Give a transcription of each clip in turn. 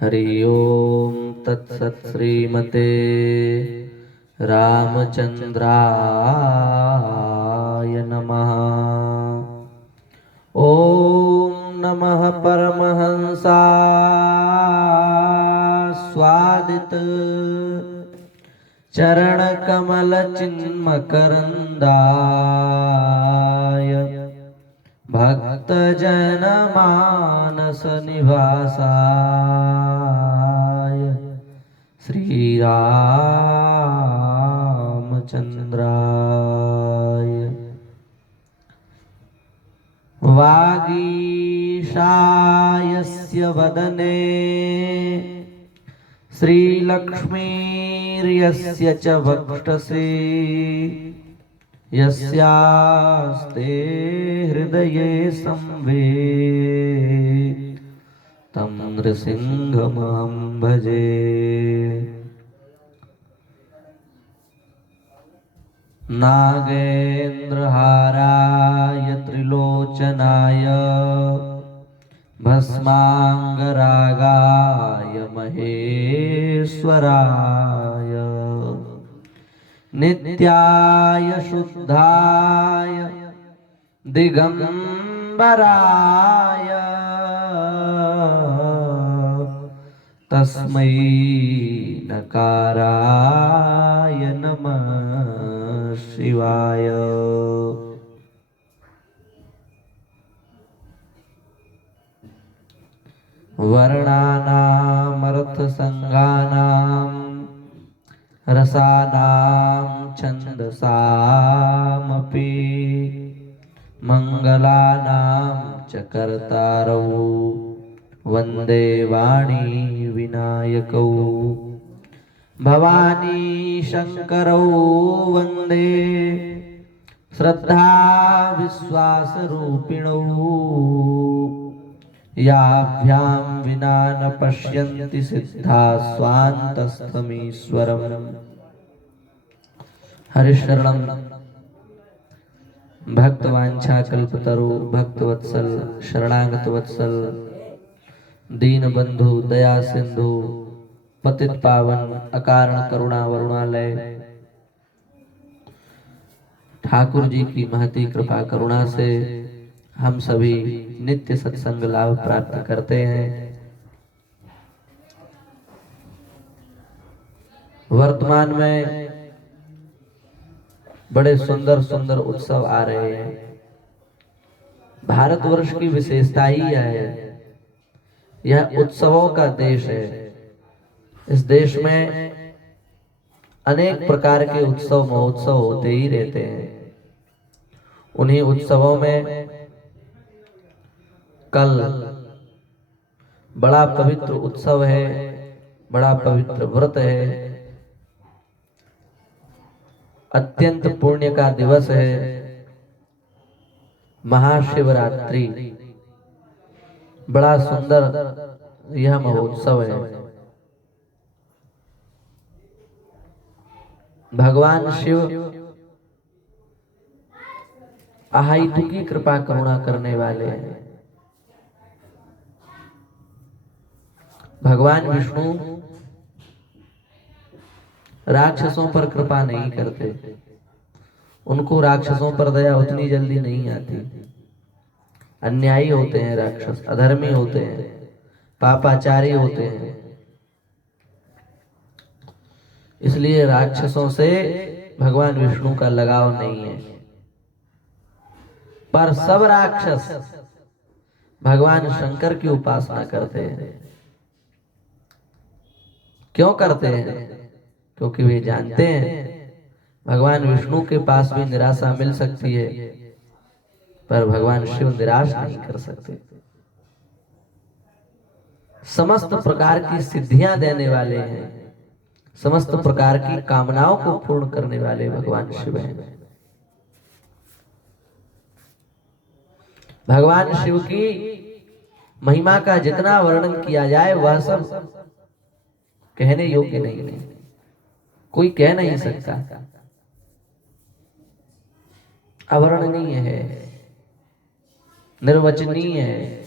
हरि ओम तत्सत् श्रीमते रामचंद्राय नमः। ओम नमः परमहंसाय स्वादित चरण कमल चिन्मकरंदाय भक्त जन मानस निवासाय श्री रामचंद्राय वागीशायस्य वदने श्रीलक्ष्मीर्यस्य च वक्षसि यस्यास्ते हृदये संवेद तं नृसिंहमहं भजे। नागेन्द्रहाराय त्रिलोचनाय भस्मांगरागाय महेश्वराय नित्याय शुद्धाय दिगंबराय तस्मै नकाराय नमः शिवाय। वर्णानामर्थसंज्ञानां रसानां छन्दसामपि मंगलानां च कर्तारौ वन्दे वाणी विनायकौ भवानी शंकरौ वन्दे श्रद्धा विश्वास रूपिणौ याभ्यां विना न पश्यन्ति सिद्धा स्वान्तस्थमीश्वरम्। हरिशरणं भक्तवांछा कल्पतरु भक्तवत्सल शरणागत वत्सल दीनबंधु दया सिंधु पतित पावन अकारण करुणा वरुणालय ठाकुर जी की महती कृपा करुणा से हम सभी नित्य सत्संग लाभ प्राप्त करते हैं। वर्तमान में बड़े सुंदर सुंदर उत्सव आ रहे हैं। भारतवर्ष की विशेषता ही है, यह उत्सवों का देश है। इस देश में अनेक प्रकार के उत्सव महोत्सव होते ही रहते हैं। उन्हीं उत्सवों में कल बड़ा पवित्र उत्सव है, बड़ा पवित्र व्रत है, अत्यंत पुण्य का दिवस है, महाशिवरात्रि। बड़ा सुंदर यह महोत्सव है। भगवान शिव अहेतुकी कृपा करुणा करने वाले हैं। भगवान विष्णु राक्षसों पर कृपा नहीं करते। उनको राक्षसों पर दया उतनी जल्दी नहीं आती। अन्यायी होते हैं राक्षस, अधर्मी होते हैं, पापाचारी होते हैं। इसलिए राक्षसों से भगवान विष्णु का लगाव नहीं है। पर सब राक्षस भगवान शंकर की उपासना करते हैं। क्यों करते हैं? क्योंकि वे जानते हैं भगवान विष्णु के पास भी निराशा मिल सकती है, पर भगवान शिव निराश नहीं कर सकते। समस्त प्रकार की सिद्धियां देने वाले हैं, समस्त प्रकार की कामनाओं को पूर्ण करने वाले भगवान शिव हैं। भगवान शिव की महिमा का जितना वर्णन किया जाए वह सब कहने योग्य नहीं है, कोई कह नहीं सकता। अवर्णनीय है, निर्वचनीय है।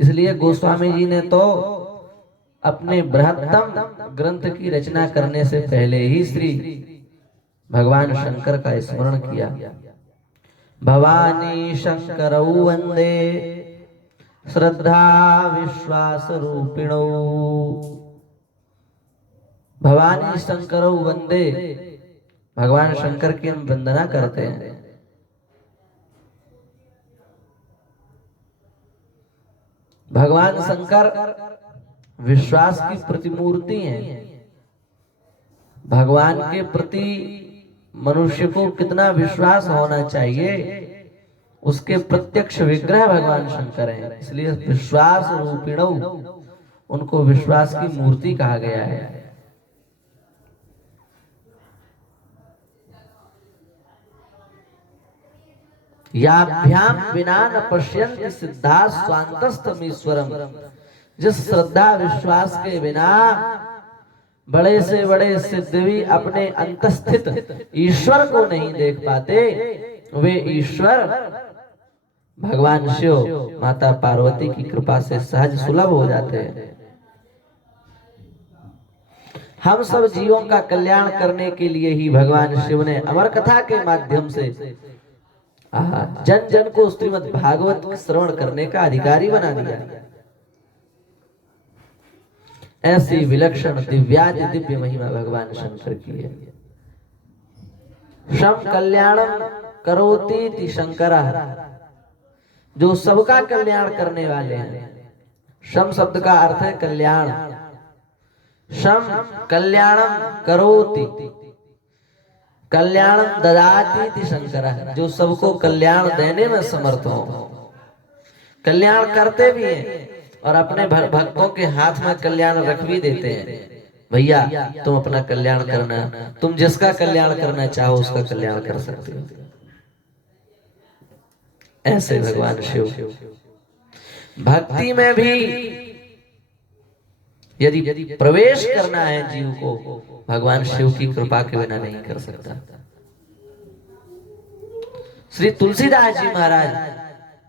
इसलिए गोस्वामी जी ने तो अपने बृहत्तम ग्रंथ की रचना करने से पहले ही श्री भगवान शंकर का स्मरण किया। भवानी शंकरौ वंदे श्रद्धा विश्वास रूपिणौ। भवानी शंकरौ वंदे, भगवान शंकर की हम वंदना करते हैं। भगवान शंकर विश्वास की प्रतिमूर्ति हैं। भगवान के प्रति मनुष्य को कितना विश्वास होना चाहिए, उसके प्रत्यक्ष विग्रह भगवान शंकर हैं। इसलिए विश्वास रूपिणौ, उनको विश्वास की मूर्ति कहा गया है। याभ्याम विना न पश्यन्ति सिद्धा स्वांतस्तमीश्वरम। जिस श्रद्धा विश्वास के बिना बड़े से बड़े सिद्ध भी अपने अंतस्थित ईश्वर को नहीं देख पाते, वे ईश्वर भगवान शिव माता पार्वती की कृपा से सहज सुलभ हो जाते हैं। हम सब जीवों का कल्याण करने के लिए ही भगवान शिव ने अमर कथा के माध्यम से जन जन को श्रीमद् भागवत श्रवण करने का अधिकारी बना दिया। ऐसी विलक्षण दिव्यादि दिव्य महिमा भगवान शंकर की है। शम कल्याणम करोति शंकरः, जो सबका कल्याण करने वाले हैं। शम शब्द का अर्थ है कल्याण। शम कल्याणम करोति, कल्याण ददाति शंकरः, जो सबको कल्याण देने में समर्थ हो। कल्याण करते भी हैं और अपने भक्तों के हाथ में कल्याण रख भी देते हैं। भैया तुम अपना कल्याण करना, तुम जिसका कल्याण करना चाहो उसका कल्याण कर सकते हो। ऐसे भगवान शिव। भक्ति में भी यदि प्रवेश करना है जीव को, भगवान शिव की कृपा के बिना नहीं कर सकता। श्री तुलसीदास जी महाराज,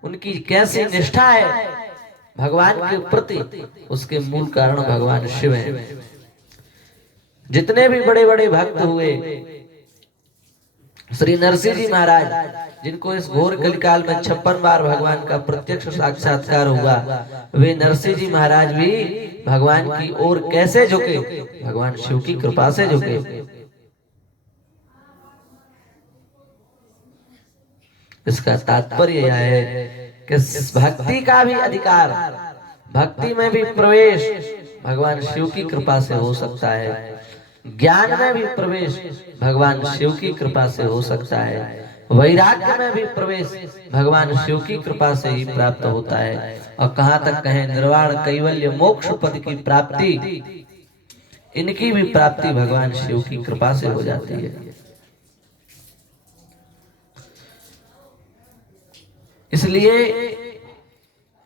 उनकी कैसी निष्ठा है भगवान के प्रति, उसके मूल कारण भगवान शिव हैं। जितने भी बड़े बड़े भक्त हुए, श्री नरसिंह जी महाराज, जिनको इस घोर कलिकाल में 56 बार भगवान का प्रत्यक्ष साक्षात्कार हुआ, वे नरसिंह जी महाराज भी भगवान की ओर कैसे झुके? भगवान शिव की कृपा से झुके। इसका तात्पर्य यह है कि भक्ति का भी अधिकार, भक्ति में भी प्रवेश भगवान शिव की कृपा से हो सकता है। ज्ञान में भी प्रवेश भगवान शिव की कृपा से हो सकता है। वैराग्य में भी प्रवेश भगवान शिव की कृपा से ही प्राप्त होता है। और कहां तक कहें, निर्वाण कैवल्य मोक्ष पद की प्राप्ति, इनकी भी प्राप्ति भगवान शिव की कृपा से हो जाती है। इसलिए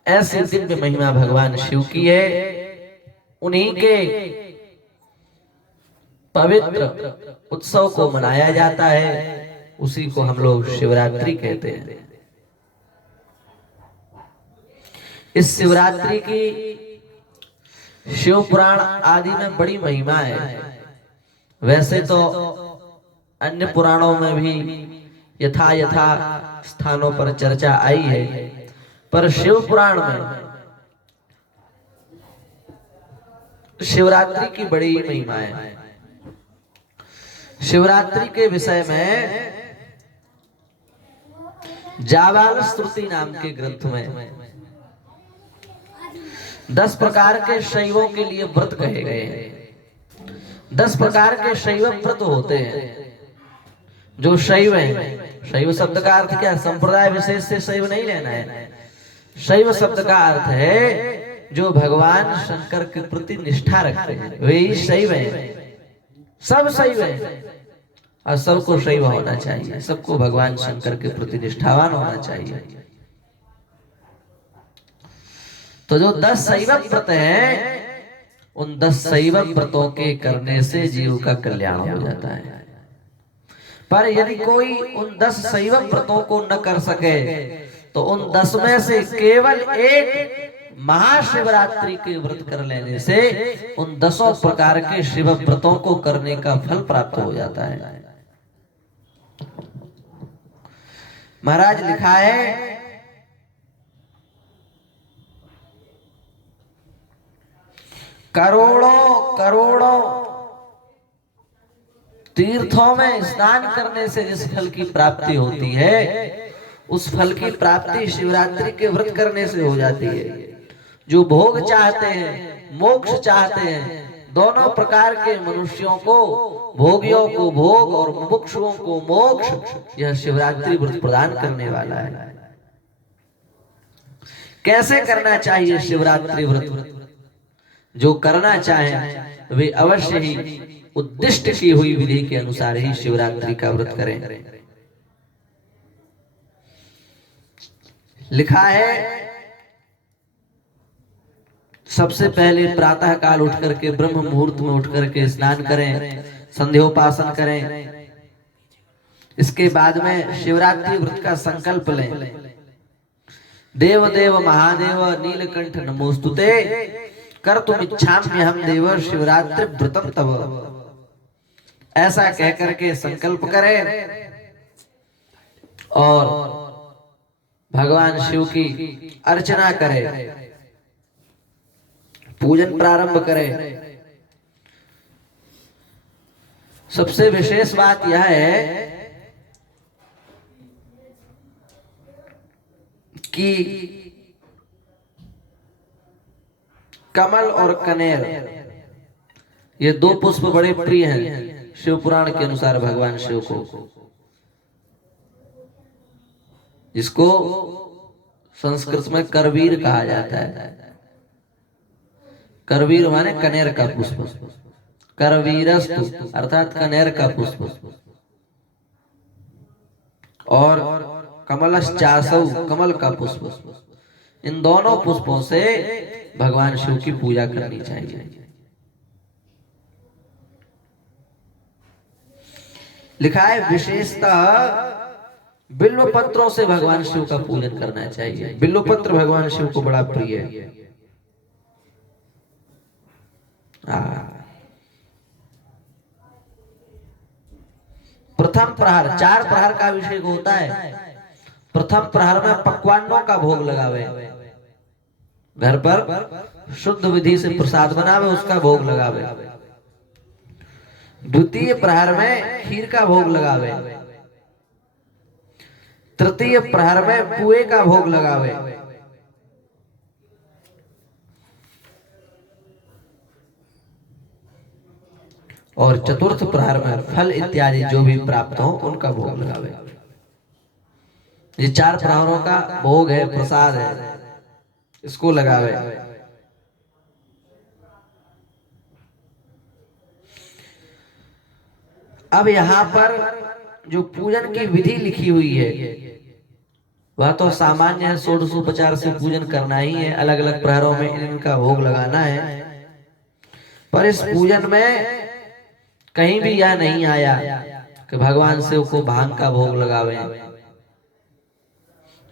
ऐसी दिव्य महिमा भगवान शिव की है। उन्हीं के पवित्र उत्सव को मनाया जाता है, उसी को हम लोग शिवरात्रि कहते हैं। इस शिवरात्रि की शिव पुराण आदि में बड़ी महिमा है। वैसे तो अन्य पुराणों में भी यथा यथा स्थानों पर चर्चा आई है, पर शिव पुराण में शिवरात्रि की बड़ी महिमा है। शिवरात्रि के विषय में जाबाल स्तुति नाम के ग्रंथ में 10 प्रकार के शैवों के लिए व्रत कहे गए हैं। 10 प्रकार के शैव व्रत होते हैं। जो शैव हैं, शैव शब्द का अर्थ क्या है? संप्रदाय विशेष से शैव नहीं लेना है। शैव शब्द का अर्थ है जो भगवान शंकर के प्रति निष्ठा रखते हैं, वही शैव हैं। सब शैव हैं और सबको शैव होना चाहिए। सबको भगवान शंकर के प्रति निष्ठावान होना चाहिए। तो जो 10 शैव व्रत हैं, उन 10 शैव व्रतों के करने से जीव का कल्याण हो जाता है। पर यदि कोई उन 10 शैव व्रतों को न कर सके, तो उन 10 में से केवल एक महाशिवरात्रि के व्रत कर लेने से उन 10 प्रकार के शिव व्रतों को करने का फल प्राप्त हो जाता है। महाराज लिखा है करोड़ों करोड़ों तीर्थों में स्नान करने से जिस फल की प्राप्ति होती है उस फल की प्राप्ति शिवरात्रि के व्रत करने से हो जाती है। जो भोग चाहते हैं, मोक्ष चाहते हैं, दोनों प्रकार के मनुष्यों को, भोगियों को भोग और मुमुक्षुओं को मोक्ष, यह शिवरात्रि व्रत प्रदान करने वाला है। कैसे करना चाहिए शिवरात्रि व्रत? जो करना चाहें वे अवश्य ही उद्दिष्ट की हुई विधि के अनुसार ही शिवरात्रि का व्रत करें। लिखा है सबसे पहले प्रातः काल उठ करके, ब्रह्म मुहूर्त में उठ करके स्नान करें, संध्योपासन करें। इसके बाद में शिवरात्रि व्रत का संकल्प लें। देव देव महादेव नीलकंठ नमोस्तुते कर्तुम इच्छाम्यहं देव शिवरात्रि व्रतम तव। ऐसा कह करके संकल्प करें और भगवान शिव की अर्चना करें, पूजन प्रारंभ करें। सबसे विशेष बात यह है कि कमल और कनेर ये दो पुष्प बड़े प्रिय हैं शिव पुराण के अनुसार भगवान शिव को, जिसको संस्कृत में करवीर कहा जाता है। करवीर माने कनेर का पुष्प, करवीरस्तु अर्थात कनेर का पुष्प, और कमलश्चासौ कमल का पुष्प। इन दोनों पुष्पों से भगवान शिव की पूजा करनी चाहिए। लिखा है विशेषतः बिल्व पत्रों से भगवान शिव का पूजन करना चाहिए। बिल्व पत्र भगवान शिव को बड़ा प्रिय है। प्रथम प्रहर, 4 प्रहर का अभिषेक होता है। प्रथम प्रहर में पकवानों का भोग लगावे, घर पर शुद्ध विधि से प्रसाद बनावे, उसका भोग लगावे। द्वितीय प्रहर में खीर का भोग लगावे। तृतीय प्रहर में पुए का भोग लगावे। और चतुर्थ प्रहर में फल इत्यादि जो भी प्राप्त हो उनका भोग लगावे। ये 4 प्रहरों का भोग है, प्रसाद है, इसको लगावे। अब यहाँ पर जो पूजन की विधि लिखी हुई है वह तो सामान्य है, षोडशोपचार से पूजन करना ही है, अलग अलग प्रहरों में इनका भोग लगाना है। पर इस पूजन में कहीं भी यह नहीं आया कि भगवान शिव को भांग का भोग लगावे,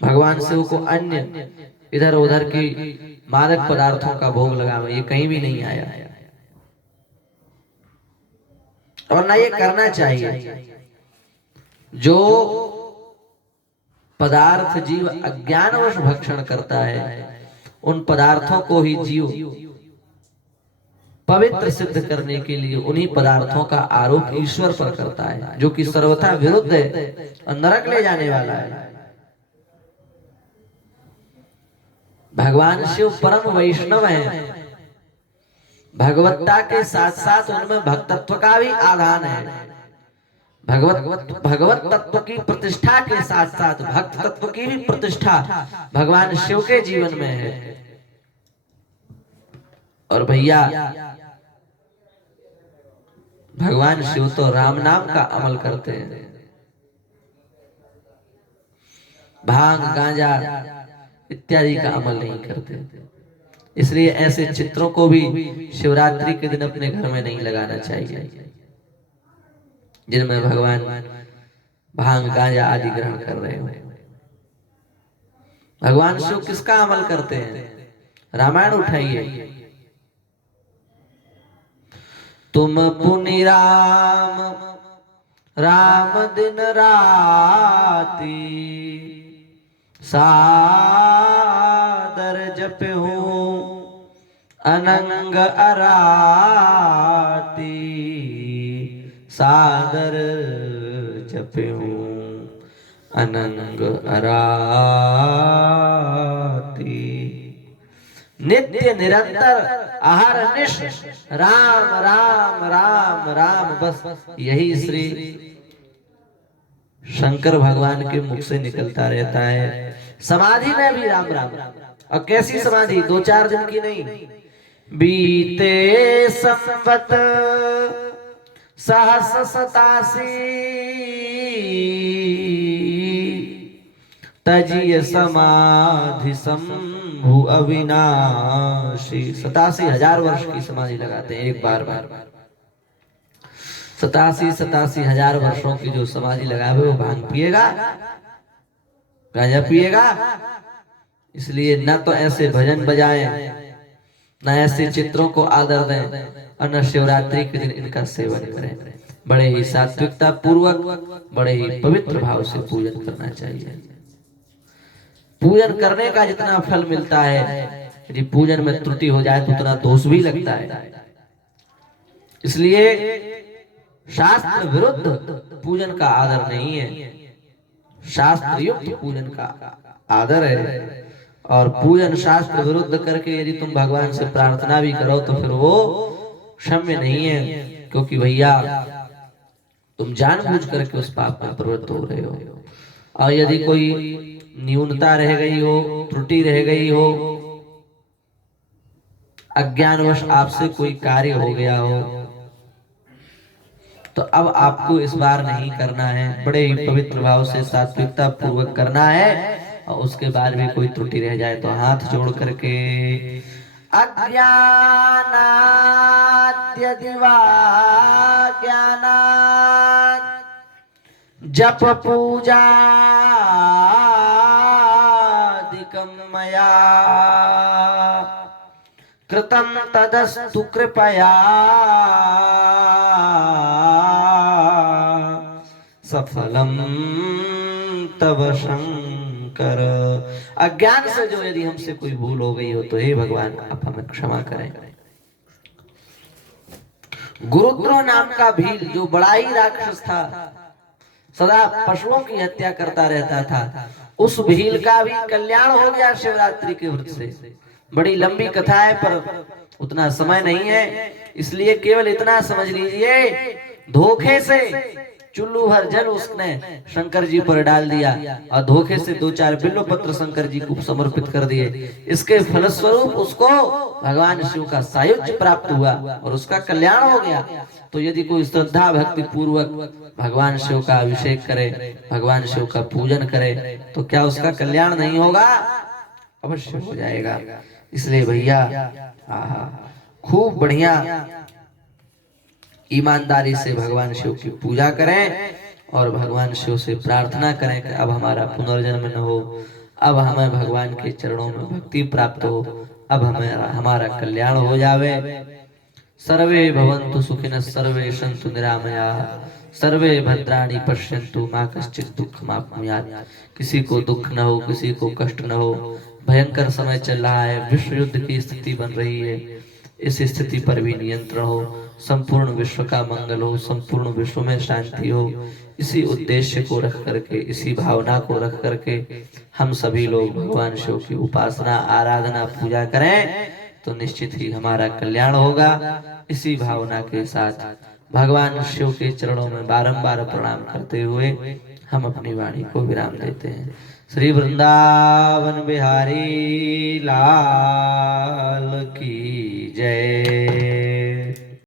भगवान शिव को अन्य इधर उधर की मादक पदार्थों का भोग लगावे, ये कहीं भी नहीं आया और ना ये करना चाहिए। जो पदार्थ जीव अज्ञानवश भक्षण करता है उन पदार्थों को ही जीव पवित्र सिद्ध करने के लिए उन्हीं पदार्थों का आरोप ईश्वर पर करता है, जो कि सर्वथा विरुद्ध है और नरक ले जाने वाला है। भगवान शिव परम वैष्णव हैं, भगवत्ता के साथ साथ उनमें भक्तत्व का भी आधान है। भगवत तत्व की प्रतिष्ठा के साथ साथ भक्त तत्व की भी प्रतिष्ठा भगवान शिव के जीवन में है। और भैया भगवान शिव तो राम नाम का अमल करते हैं, भांग गांजा इत्यादि का अमल नहीं करते। इसलिए ऐसे चित्रों को भी शिवरात्रि के दिन अपने घर में नहीं लगाना चाहिए जिनमें भगवान भांग गांजा आदि ग्रहण कर रहे हो। भगवान शिव किसका अमल करते हैं? रामायण उठाइए। तुम पुनि राम राम दिन राती, सादर जप्यो अनंग अराती, सादर जप्यो अनंग अराती। नित्य निरंतर आहार निश राम राम राम राम, बस यही श्री शंकर भगवान के मुख से निकलता रहता है। समाधि में भी राम राम। और कैसी समाधि, 2-4 दिन की नहीं। बीते संवत सहस 87, तजिय समाधि शंभु अविनाशी। 87,000 वर्ष की समाधि लगाते हैं एक बार बार। 87,000 वर्षों की जो समाधि लगावे वो भांग पिएगा, गांजा पिएगा। इसलिए न तो ऐसे भजन बजाएं, न ऐसे चित्रों को आदर दें, और न शिवरात्रि के दिन इनका सेवन करें। बड़े ही सात्विकता पूर्वक, बड़े ही पवित्र भाव से पूजन करना चाहिए। पूजन करने का जितना फल मिलता है, यदि पूजन में त्रुटि हो जाए तो उतना दोष भी लगता है। इसलिए शास्त्र विरुद्ध पूजन का आदर नहीं है, शास्त्र युक्त पूजन का आदर है। और पूजन शास्त्र विरुद्ध करके यदि तुम भगवान से प्रार्थना भी करो तो फिर वो क्षम्य नहीं है, क्योंकि भैया तुम जानबूझ करके उस पाप में प्रवृत्त हो रहे हो। और यदि कोई न्यूनता रह गई हो, त्रुटि रह गई हो, अज्ञानवश आपसे कोई कार्य हो गया हो, तो अब आपको इस बार नहीं करना है, बड़े ही पवित्र भाव से सात्विकता पूर्वक करना है। और उसके बाद भी कोई त्रुटि रह जाए तो हाथ जोड़ करके अज्ञानाद्य दिवा ज्ञानात् जप पूजादिकं मया कृतं तदस्तु कृपया सफलम तव शंकर। अज्ञान से जो यदि हमसे कोई भूल हो गई हो तो हे भगवान आप हमें क्षमा करें। गुरुद्रो नाम का भील जो बड़ा ही राक्षस था, सदा पशुओं की हत्या करता रहता था, उस भील का भी कल्याण हो गया शिवरात्रि के व्रत से। बड़ी लंबी कथा है पर उतना समय नहीं है, इसलिए केवल इतना समझ लीजिए, धोखे से चुल्लू भर जल उसने शंकर जी पर डाल दिया और धोखे से 2-4 बिल्व पत्र शंकर जी को समर्पित कर दिए। इसके फलस्वरूप उसको भगवान शिव का सायुज्य प्राप्त हुआ और उसका कल्याण हो गया। तो यदि कोई श्रद्धा भक्ति पूर्वक भगवान शिव का अभिषेक करे, भगवान शिव का पूजन करे, तो क्या उसका कल्याण नहीं होगा? अवश्य हो जाएगा। इसलिए भैया खूब बढ़िया ईमानदारी से भगवान शिव की पूजा करें और भगवान शिव से प्रार्थना करें कि अब हमारा पुनर्जन्म न हो, अब हमें भगवान के चरणों में भक्ति प्राप्त हो, अब हमारा कल्याण हो जावे। सर्वे भवन्तु सुखिनः, सर्वे सन्तु निरामयाः, सर्वे भद्राणि पश्यन्तु मा कश्चित् दुःखमाप्नुयात्। किसी को दुख न हो, किसी को कष्ट न हो। भयंकर समय चल रहा है, विश्व युद्ध की स्थिति बन रही है, इस स्थिति पर भी नियंत्रण हो, संपूर्ण विश्व का मंगल हो, संपूर्ण विश्व में शांति हो। इसी उद्देश्य को रख करके, इसी भावना को रख करके हम सभी लोग भगवान शिव की उपासना, आराधना, पूजा करें तो निश्चित ही हमारा कल्याण होगा। इसी भावना के साथ भगवान शिव के चरणों में बारंबार प्रणाम करते हुए हम अपनी वाणी को विराम देते हैं। श्री वृंदावन बिहारी लाल की जय।